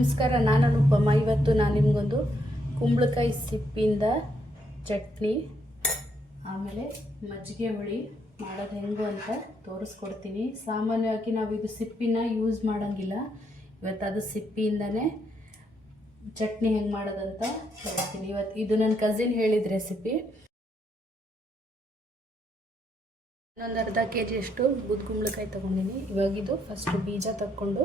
ನಮಸ್ಕಾರ, ನಾನು ಅನುಪಮ. ಇವತ್ತು ನಾನು ನಿಮಗೊಂದು ಕುಂಬಳಕಾಯಿ ಸಿಪ್ಪಿಂದ ಚಟ್ನಿ ಆಮೇಲೆ ಮಜ್ಜಿಗೆ ಹುಳಿ ಮಾಡೋದು ಹೆಂಗು ಅಂತ ತೋರಿಸ್ಕೊಡ್ತೀನಿ. ಸಾಮಾನ್ಯವಾಗಿ ನಾವು ಇದು ಸಿಪ್ಪಿನ ಯೂಸ್ ಮಾಡೋಂಗಿಲ್ಲ. ಇವತ್ತು ಅದು ಸಿಪ್ಪಿಯಿಂದನೇ ಚಟ್ನಿ ಹೆಂಗೆ ಮಾಡೋದಂತ ಹೇಳ್ತೀನಿ. ಇವತ್ತು ಇದು ನನ್ನ ಕಸಿನ್ ಹೇಳಿದ ರೆಸಿಪಿ. ಇನ್ನೊಂದು ಅರ್ಧ kg ಅಷ್ಟು ಬೂದ್ ಕುಂಬಳಕಾಯಿ ತೊಗೊಂಡಿನಿ. ಇವಾಗ ಇದು ಫಸ್ಟ್ ಬೀಜ ತಕ್ಕೊಂಡು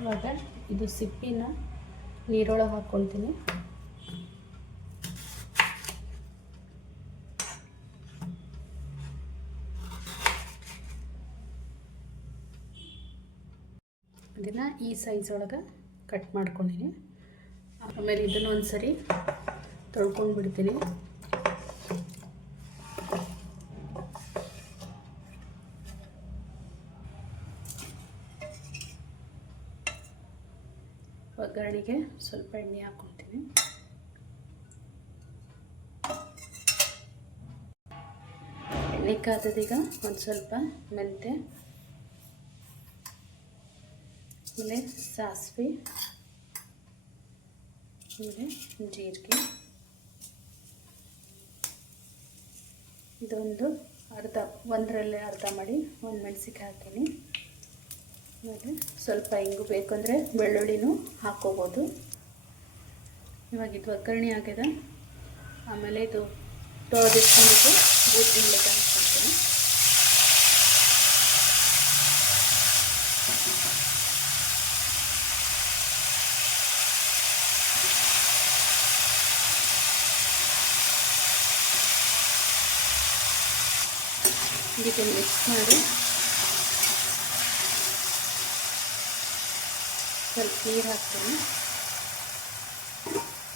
ಇವಾಗ ಇದು ಸಿಪ್ಪಿನ ನೀರೊಳಗೆ ಹಾಕ್ಕೊಳ್ತೀನಿ. ಇದನ್ನು ಈ ಸೈಜ್ ಒಳಗೆ ಕಟ್ ಮಾಡ್ಕೊಂಡಿನಿ. ಆಮೇಲೆ ಇದನ್ನು ಒಂದು ಸರಿ ತೊಳ್ಕೊಂಡು ಬಿಡ್ತೀನಿ. ಒಗ್ಗರಣೆಗೆ ಸ್ವಲ್ಪ ಎಣ್ಣೆ ಹಾಕ್ಕೊಳ್ತೀನಿ. ಎಣ್ಣೆ ಕಾದದೀಗ ಒಂದು ಸ್ವಲ್ಪ ಮೆಂತ್ಯ, ಆಮೇಲೆ ಸಾಸಿವೆ, ಆಮೇಲೆ ಜೀರಿಗೆ, ಇದೊಂದು ಒಂದರಲ್ಲೇ ಅರ್ಧ ಮಾಡಿ ಒಂದು ಮೆಣಸಿನ್ಕಾಯಿ ಹಾಕ್ತೀನಿ. ಆಮೇಲೆ ಸ್ವಲ್ಪ ಹಿಂಗು ಬೇಕಂದರೆ ಬೆಳ್ಳುಳ್ಳಿನೂ ಹಾಕ್ಕೋಬೋದು. ಇವಾಗ ಇದು ಒಗ್ಗರಣೆ ಆಗಿದೆ. ಆಮೇಲೆ ಇದು ತೊಳೆದಿಟ್ಕೊಂಡಿದ್ದು ಬೂದ್ ಕುಂಬಳಕಾಯಿ ಹಾಕ್ತೀನಿ. ಇದನ್ನು ಮಿಕ್ಸ್ ಮಾಡಿ ಸ್ವಲ್ಪ ನೀರು ಹಾಕ್ತೀನಿ.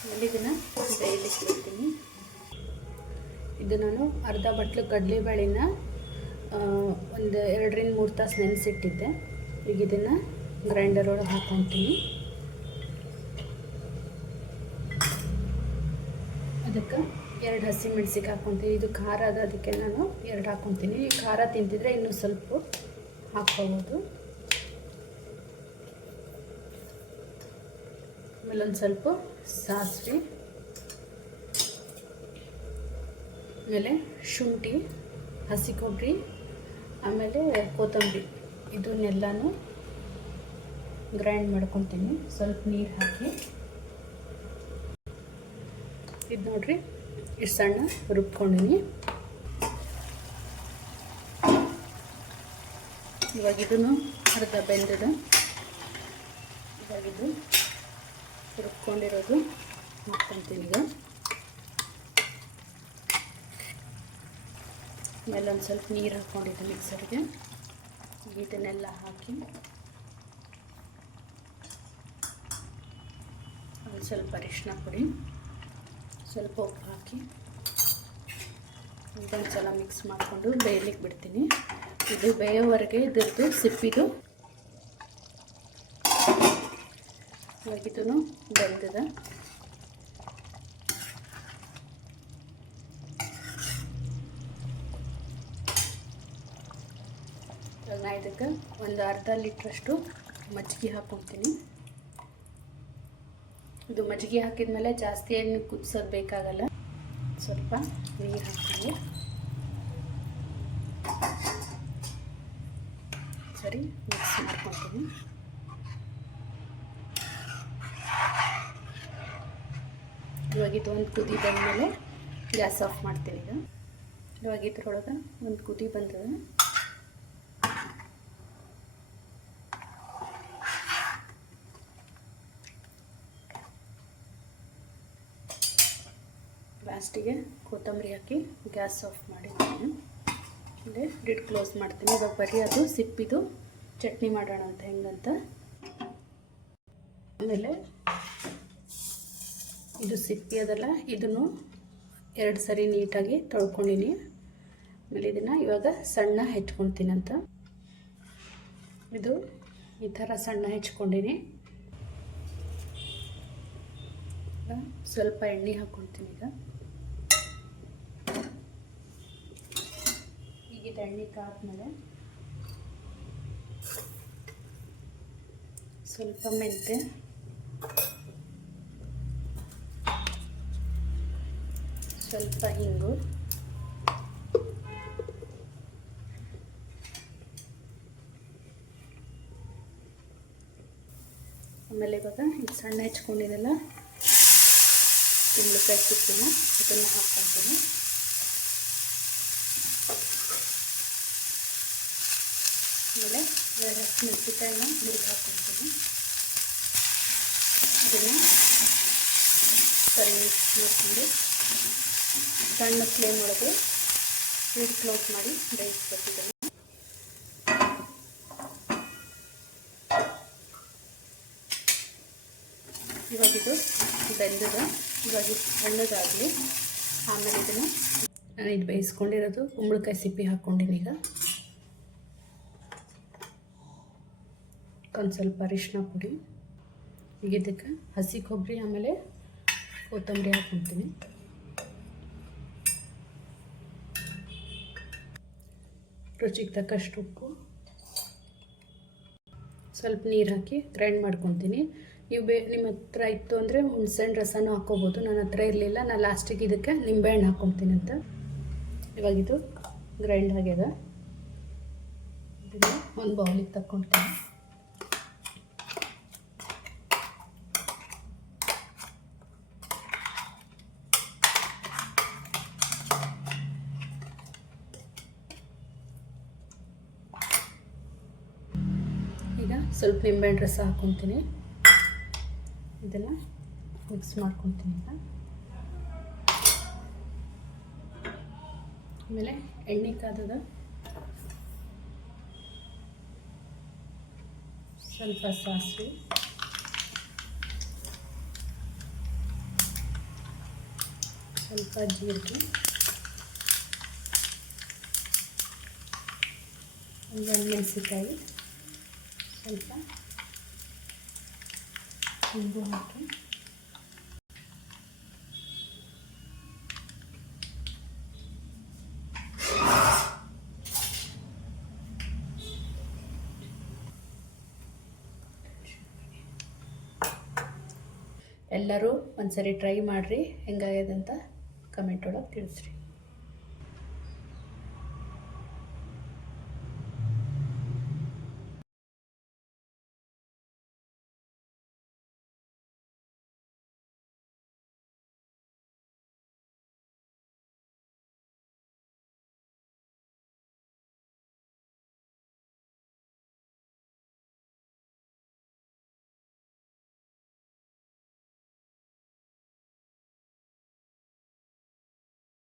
ಆಮೇಲೆ ಇದನ್ನು ಬೇಯಲಿಕ್ಕೆ ಬಿಡ್ತೀನಿ. ಇದು ನಾನು ಅರ್ಧ ಬಟ್ಲು ಕಡಲೆಬೇಳೆನ ಒಂದು 2-3 ತಾಸು ನೆನೆಸಿಟ್ಟಿದ್ದೆ. ಈಗ ಇದನ್ನು ಗ್ರೈಂಡರ್ ಒಳಗೆ ಹಾಕ್ಕೊತೀನಿ. ಅದಕ್ಕೆ 2 ಹಸಿಮೆಣ್ಸಿಗೆ ಹಾಕ್ಕೊತೀನಿ. ಇದು ಖಾರ ಅದ, ಅದಕ್ಕೆ ನಾನು 2 ಹಾಕ್ಕೊತೀನಿ. ಖಾರ ತಿಂತಿದ್ರೆ ಇನ್ನೂ ಸ್ವಲ್ಪ ಹಾಕ್ಕೋಬೋದು. ಆಮೇಲೆ ಒಂದು ಸ್ವಲ್ಪ ಸಾಸಿವೆ, ಆಮೇಲೆ ಶುಂಠಿ, ಹಸಿ ಕೊಬ್ಬರಿ, ಆಮೇಲೆ ಕೊತ್ತಂಬರಿ, ಇದನ್ನೆಲ್ಲನೂ ಗ್ರೈಂಡ್ ಮಾಡ್ಕೊತೀನಿ. ಸ್ವಲ್ಪ ನೀರು ಹಾಕಿ ಇದು ನೋಡ್ರಿ ಇಷ್ಟು ಸಣ್ಣ ರುಬ್ಕೊಂಡಿನಿ. ಇವಾಗ ಇದನ್ನು ಅರ್ಧ ಬೆಂದದ. ಇವಾಗಿದು ರುಬ್ಕೊಂಡಿರೋದು ಹಾಕ್ಕೊತೀನಿ. ಈಗ ಆಮೇಲೆ ಒಂದು ಸ್ವಲ್ಪ ನೀರು ಹಾಕ್ಕೊಂಡಿದ್ದೆ ಮಿಕ್ಸರ್ಗೆ. ಇದನ್ನೆಲ್ಲ ಹಾಕಿ ಒಂದು ಸ್ವಲ್ಪ ಅರಿಶಿನ ಪುಡಿ, ಸ್ವಲ್ಪ ಉಪ್ಪು ಹಾಕಿ ಇದೊಂದು ಸಲ ಮಿಕ್ಸ್ ಮಾಡಿಕೊಂಡು ಬೇಯಲಿಕ್ಕೆ ಬಿಡ್ತೀನಿ. ಇದು ಬೇಯೋವರೆಗೆ ಇದ್ರದ್ದು ಸಿಪ್ಪಿದು ಇವಾಗಿದೂ ಬೆಂದದ. ನಾ ಇದಕ್ಕೆ ಒಂದು ಅರ್ಧ ಲೀಟ್ರಷ್ಟು ಮಜ್ಜಿಗೆ ಹಾಕ್ಕೊತೀನಿ. ಇದು ಮಜ್ಜಿಗೆ ಹಾಕಿದ್ಮೇಲೆ ಜಾಸ್ತಿ ಏನು ಕುದಿಸೋದು ಬೇಕಾಗಲ್ಲ. ಸ್ವಲ್ಪ ನೀರು ಹಾಕ್ತೀನಿ. ಸರಿ ಮಿಕ್ಸ್ ಮಾಡ್ಕೊತೀನಿ. ಇವಾಗ ಇದು ಒಂದು ಕುದಿ ಬಂದಮೇಲೆ ಗ್ಯಾಸ್ ಆಫ್ ಮಾಡ್ತೀನಿ. ಈಗ ಇವಾಗ ಇದ್ರೊಳಗೆ ಒಂದು ಕುದಿ ಬಂದದ. ಲಾಸ್ಟಿಗೆ ಕೊತ್ತಂಬರಿ ಹಾಕಿ ಗ್ಯಾಸ್ ಆಫ್ ಮಾಡಿದ್ದೀನಿ. ಅಂದರೆ ಲಿಡ್ ಕ್ಲೋಸ್ ಮಾಡ್ತೀನಿ. ಇವಾಗ ಬರೀ ಅದು ಸಿಪ್ಪಿದು ಚಟ್ನಿ ಮಾಡೋಣ ಅಂತ ಹೆಂಗಂತ. ಆಮೇಲೆ ಇದು ಸಿಪ್ಪಿ ಅದಲ್ಲ, ಇದನ್ನು 2 ಸರಿ ನೀಟಾಗಿ ತೊಳ್ಕೊಂಡಿನಿ. ಆಮೇಲೆ ಇದನ್ನು ಇವಾಗ ಸಣ್ಣ ಹೆಚ್ಕೊಳ್ತೀನಂತ. ಇದು ಈ ಥರ ಸಣ್ಣ ಹೆಚ್ಕೊಂಡಿನಿ. ಸ್ವಲ್ಪ ಎಣ್ಣೆ ಹಾಕ್ಕೊಳ್ತೀನಿ. ಈಗ ಇದು ಎಣ್ಣೆ ಕಾದ್ಮೇಲೆ ಸ್ವಲ್ಪ ಮೆಂತೆ, ಸ್ವಲ್ಪ ಹಿಂಗು, ಆಮೇಲೆ ಇವಾಗ ಇದು ಸಣ್ಣ ಹೆಚ್ಕೊಂಡಿದ್ದೆಲ್ಲ ಕುಂಬಳಕಾಯಿ ಸಿಪ್ಪಿನ ಅದನ್ನು ಹಾಕ್ಕೊಳ್ತೀನಿ. ಆಮೇಲೆ 2 ಮೆಣಸಿನಕಾಯಿನ ಹುರಿದು ಹಾಕ್ಕೊಳ್ತೀನಿ. ಇದನ್ನು ಸರಿ ಮಿಕ್ಸ್ ಮಾಡಿಕೊಂಡು ಸಣ್ಣ ಫ್ಲೇಮ್ ಒಳಗೆ ಲಿಡ್ ಕ್ಲೋಸ್ ಮಾಡಿ ಬೇಯಿಸ್ಕೊತಿದ್ದೀನಿ. ಇವಾಗಿದು ಬೆಂದದ, ಇವಾಗ ಸಣ್ಣದಾಗಲಿ. ಆಮೇಲೆ ಇದನ್ನು ನಾನು ಇದು ಬೇಯಿಸ್ಕೊಂಡಿರೋದು ಕುಂಬಳಕಾಯಿ ಸಿಪ್ಪಿ ಹಾಕ್ಕೊಂಡಿನಿ. ಈಗ ಒಂದು ಸ್ವಲ್ಪ ಅರಿಶಿನ ಪುಡಿ, ಈಗ ಇದಕ್ಕೆ ಹಸಿ ಕೊಬ್ಬರಿ ಆಮೇಲೆ ಕೊತ್ತಂಬರಿ ಹಾಕ್ಕೊಳ್ತೀನಿ. ರುಚಿಗೆ ತಕ್ಕಷ್ಟು ಉಪ್ಪು, ಸ್ವಲ್ಪ ನೀರು ಹಾಕಿ ಗ್ರೈಂಡ್ ಮಾಡ್ಕೊತೀನಿ. ನೀವು ನಿಮ್ಮ ಹತ್ರ ಇತ್ತು ಅಂದರೆ ಹುಣಸೆಹಣ್ಣು ರಸನೂ ಹಾಕ್ಕೋಬೋದು. ನನ್ನ ಹತ್ರ ಇರಲಿಲ್ಲ, ನಾನು ಲಾಸ್ಟಿಗೆ ಇದಕ್ಕೆ ನಿಂಬೆಹಣ್ಣು ಹಾಕ್ಕೊತೀನಿ ಅಂತ. ಇವಾಗಿದು ಗ್ರೈಂಡ್ ಆಗ್ಯದ. ಇದನ್ನು ಒಂದು ಬೌಲಿಗೆ ತಕ್ಕೊಳ್ತೀನಿ. ಈಗ ಸ್ವಲ್ಪ ನಿಂಬೆಹಣ್ಣು ರಸ ಹಾಕ್ಕೊತೀನಿ. ಇದನ್ನು ಮಿಕ್ಸ್ ಮಾಡ್ಕೊತೀನಿ. ಆಮೇಲೆ ಎಣ್ಣೆ ಕಾದದ, ಸ್ವಲ್ಪ ಸಾಸಿವೆ, ಸ್ವಲ್ಪ ಜೀರಿಗೆ, ಒಂದು ಮೆಣಸಿನಕಾಯಿ, ಸ್ವಲ್ಪ ಹಿಂಗು ಹಾಕಿ ಎಲ್ಲರೂ ಒಂದ್ಸರಿ ಟ್ರೈ ಮಾಡಿರಿ. ಹೆಂಗಾಗ್ಯದಂತ ಕಮೆಂಟ್ ಒಳಗೆ ತಿಳಿಸ್ರಿ.